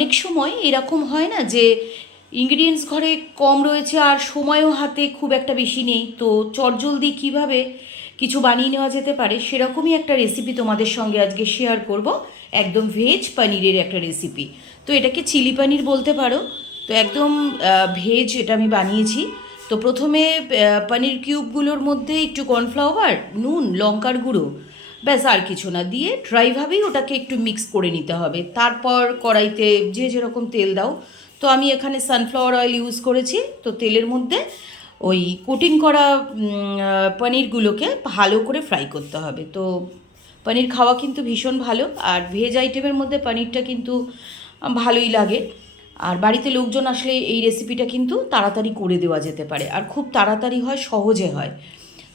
অনেক সময় এরকম হয় না যে ইনগ্রিডিয়েন্টস ঘরে কম রয়েছে আর সময়ও হাতে খুব একটা বেশি নেই, তো চটজলদি কীভাবে কিছু বানিয়ে নেওয়া যেতে পারে সেরকমই একটা রেসিপি তোমাদের সঙ্গে আজকে শেয়ার করব। একদম ভেজ পনিরের একটা রেসিপি। তো এটাকে চিলি পনির বলতে পারো। তো একদম ভেজ এটা আমি বানিয়েছি। তো প্রথমে পনির কিউবগুলোর মধ্যে একটু কর্নফ্লাওয়ার, নুন, লঙ্কার গুঁড়ো, ব্যাস আর কিছু না দিয়ে ড্রাইভাবেই ওটাকে একটু মিক্স করে নিতে হবে। তারপর কড়াইতে যে যেরকম তেল দাও, তো আমি এখানে সানফ্লাওয়ার অয়েল ইউজ করেছি। তো তেলের মধ্যে ওই কোটিং করা পনিরগুলোকে ভালো করে ফ্রাই করতে হবে। তো পনির খাওয়া কিন্তু ভীষণ ভালো, আর ভেজ আইটেমের মধ্যে পনিরটা কিন্তু ভালোই লাগে। আর বাড়িতে লোকজন আসলে এই রেসিপিটা কিন্তু তাড়াতাড়ি করে দেওয়া যেতে পারে, আর খুব তাড়াতাড়ি হয়, সহজে হয়।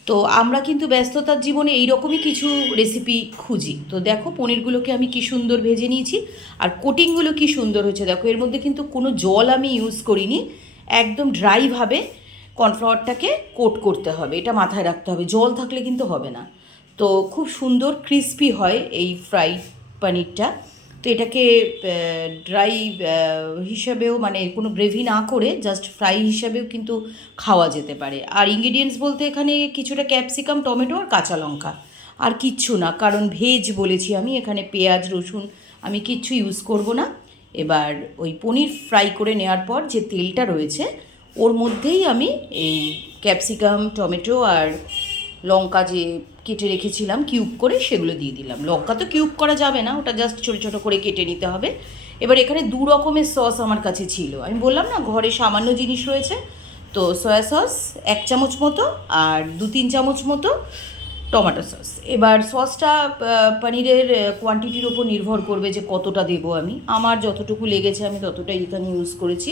তো আমরা কিন্তু ব্যস্ততার জীবনে এইরকমই কিছু রেসিপি খুঁজি। তো দেখো পনিরগুলোকে আমি কি সুন্দর ভেজে নিয়েছি, আর কোটিংগুলো কি সুন্দর হয়েছে দেখো। এর মধ্যে কিন্তু কোনো জল আমি ইউজ করিনি, একদম ড্রাইভাবে কর্নফ্লাওয়ারটাকে কোট করতে হবে, এটা মাথায় রাখতে হবে, জল থাকলে কিন্তু হবে না। তো খুব সুন্দর ক্রিস্পি হয় এই ফ্রাইড পনিরটা। তো এটাকে ড্রাই হিসাবেও, মানে কোনো গ্রেভি না করে জাস্ট ফ্রাই হিসাবেও কিন্তু খাওয়া যেতে পারে। আর ইনগ্রিডিয়েন্টস বলতে এখানে কিছুটা ক্যাপসিকাম, টমেটো আর কাঁচা লঙ্কা, আর কিচ্ছু না, কারণ ভেজ বলেছি আমি। এখানে পেঁয়াজ, রসুন আমি কিচ্ছু ইউজ করব না। এবার ওই পনির ফ্রাই করে নেওয়ার পর যে তেলটা রয়েছে ওর মধ্যেই আমি এই ক্যাপসিকাম, টমেটো আর লঙ্কা যে কেটে রেখেছিলাম কিউব করে, সেগুলো দিয়ে দিলাম। লঙ্কা তো কিউব করা যাবে না, ওটা জাস্ট ছোটো ছোটো করে কেটে নিতে হবে। এবার এখানে দু রকমের সস আমার কাছে ছিল, আমি বললাম না ঘরে সামান্য জিনিস রয়েছে। তো সয়া সস 1 চামচ মতো, আর 2-3 চামচ মতো টমেটো সস। এবার সসটা পনিরের কোয়ান্টিটির ওপর নির্ভর করবে যে কতটা দেবো আমি। আমার যতটুকু লেগেছে আমি ততটাই এখানে ইউজ করেছি।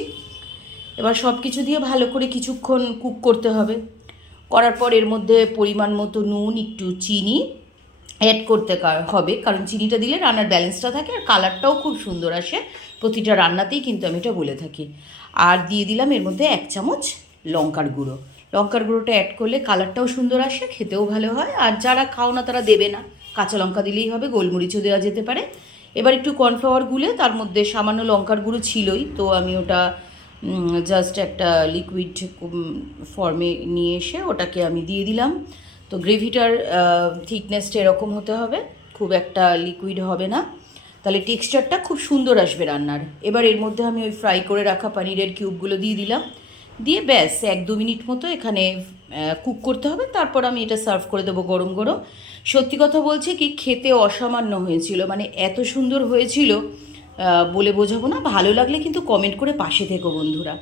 এবার সব কিছু দিয়ে ভালো করে কিছুক্ষণ কুক করতে হবে। করার পর এর মধ্যে পরিমাণ মতো নুন, একটু চিনি অ্যাড করতে হবে, কারণ চিনিটা দিলে রান্নার ব্যালেন্সটা থাকে আর কালারটাও খুব সুন্দর আসে। প্রতিটা রান্নাতেই কিন্তু আমি এটা বলে থাকি। আর দিয়ে দিলাম এর মধ্যে 1 চামচ লঙ্কার গুঁড়ো। লঙ্কার গুঁড়োটা অ্যাড করলে কালারটাও সুন্দর আসে, খেতেও ভালো হয়। আর যারা খাও না তারা দেবে না, কাঁচা লঙ্কা দিলেই হবে, গোলমরিচও দেওয়া যেতে পারে। এবার একটু কর্নফ্লাওয়ার গুলে তার মধ্যে সামান্য লঙ্কার গুঁড়ো ছিলই, তো আমি ওটা জাস্ট একটা লিকুইড ফর্মে নিয়ে এসে ওটাকে আমি দিয়ে দিলাম। তো গ্রেভিটার থিকনেসটা এরকম হতে হবে, খুব একটা লিকুইড হবে না, তাহলে টেক্সচারটা খুব সুন্দর আসবে রান্নার। এবার এর মধ্যে আমি ওই ফ্রাই করে রাখা পনিরের কিউবগুলো দিয়ে দিলাম, দিয়ে ব্যাস 1-2 মিনিট মতো এখানে কুক করতে হবে। তারপর আমি এটা সার্ভ করে দেবো গরম গরম। সত্যি কথা বলছি কি, খেতে অসামান্য হয়েছিল, মানে এত সুন্দর হয়েছিল বলে বোঝাবো না। ভালো লাগলে কিন্তু কমেন্ট করে পাশে থেকো বন্ধুরা।